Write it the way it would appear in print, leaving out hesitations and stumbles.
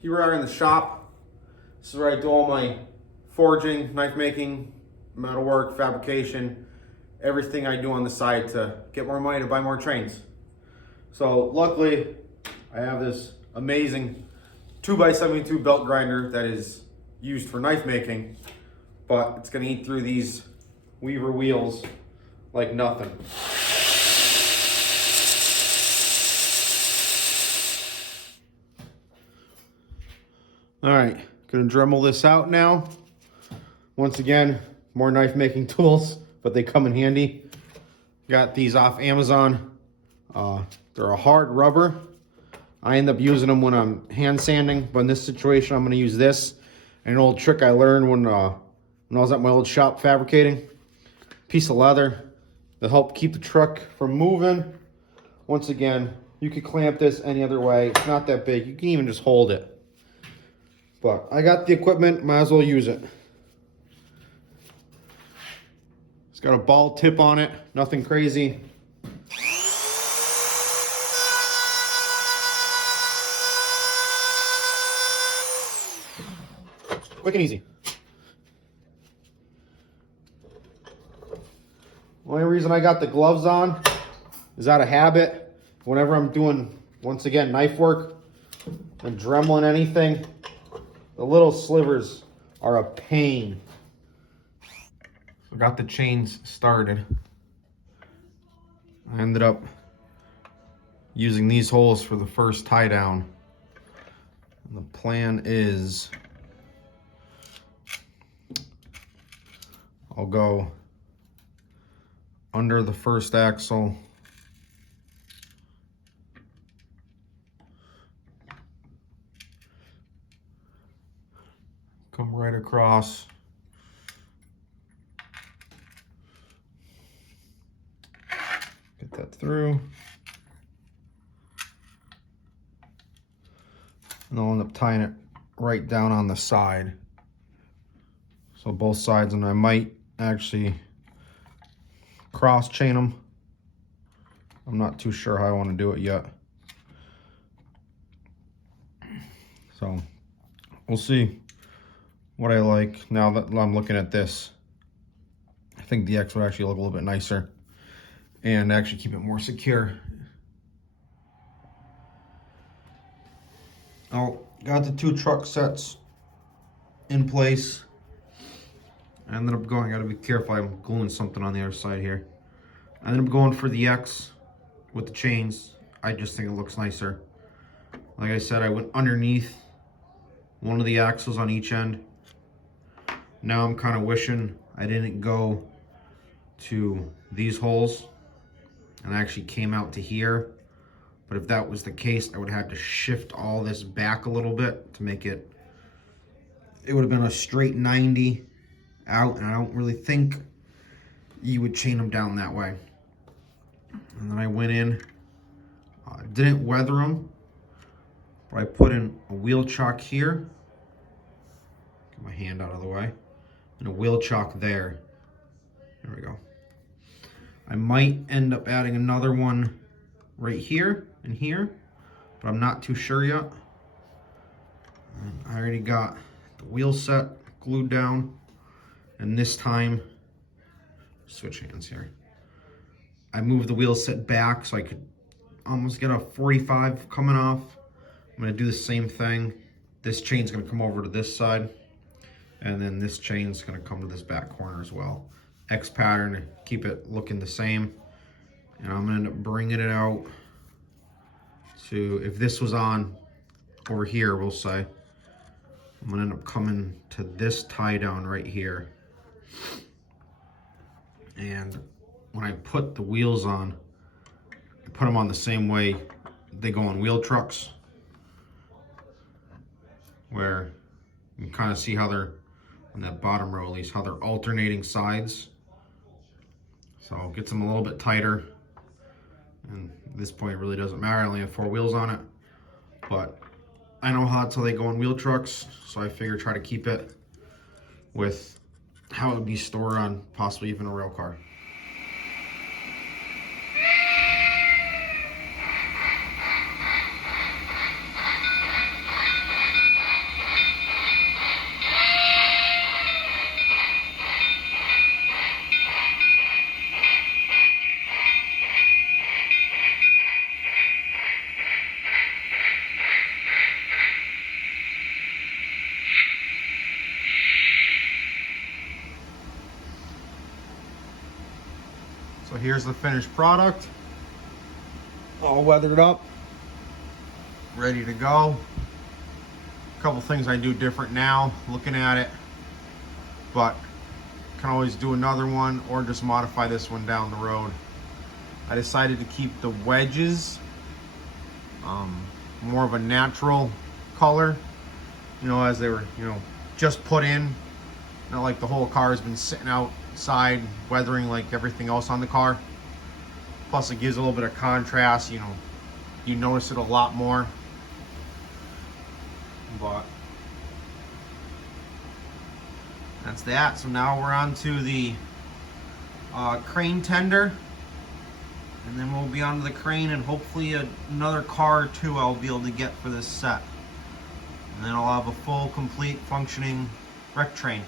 Here we are in the shop. This is where I do all my forging, knife making, metalwork, fabrication, everything I do on the side to get more money to buy more trains. So luckily, I have this amazing 2x72 belt grinder that is used for knife making, but it's gonna eat through these Weaver wheels like nothing. All right, gonna Dremel this out now. Once again, more knife making tools, but they come in handy. Got these off Amazon. They're a hard rubber. I end up using them when I'm hand sanding, but in this situation, I'm gonna use this. And an old trick I learned when I was at my old shop fabricating. Piece of leather to help keep the truck from moving. Once again, you could clamp this any other way. It's not that big. You can even just hold it. But I got the equipment, might as well use it. It's got a ball tip on it, nothing crazy. Quick and easy. Only reason I got the gloves on is out of habit. Whenever I'm doing, once again, knife work and dremeling anything, the little slivers are a pain. So got the chains started. I ended up using these holes for the first tie down. And the plan is I'll go under the first axle, come right across, get that through, and I'll end up tying it right down on the side. So both sides, and I might actually cross chain them. I'm not too sure how I want to do it yet. So we'll see what I like now that I'm looking at this. I think the X would actually look a little bit nicer and actually keep it more secure. Oh, got the two truck sets in place. I ended up going, I gotta be careful, I'm gluing something on the other side here. I ended up going for the X with the chains. I just think it looks nicer. Like I said, I went underneath one of the axles on each end. Now I'm kind of wishing I didn't go to these holes and I actually came out to here. But if that was the case, I would have had to shift all this back a little bit to make it, it would have been a straight 90 out, and I don't really think you would chain them down that way. And then I went in, didn't weather them, but I put in a wheel chock here. Get my hand out of the way. And a wheel chock there. There we go. I might end up adding another one right here and here, but I'm not too sure yet. And I already got the wheel set glued down. And this time, switch hands here. I moved the wheel set back so I could almost get a 45 coming off. I'm gonna do the same thing. This chain's gonna come over to this side, and then this chain's gonna come to this back corner as well. X pattern, keep it looking the same. And I'm gonna end up bringing it out to, if this was on over here, we'll say, I'm gonna end up coming to this tie down right here. And when I put the wheels on, I put them on the same way they go on wheel trucks, where you can kind of see how they're, on that bottom row at least, how they're alternating sides. So it gets them a little bit tighter. And at this point it really doesn't matter, I only have 4 wheels on it. But I know how they go on wheel trucks, so I figure try to keep it with how it would be stored on possibly even a rail car. But here's the finished product. All weathered up, ready to go. A couple things I do different now, looking at it, but can always do another one or just modify this one down the road. I decided to keep the wedges more of a natural color, you know, as they were, you know, just put in. Not like the whole car has been sitting outside weathering like everything else on the car. Plus it gives a little bit of contrast, you know, you notice it a lot more. But that's that. So now we're on to the crane tender, and then we'll be onto the crane, and hopefully another car or two I'll be able to get for this set. And then I'll have a full, complete, functioning wreck train.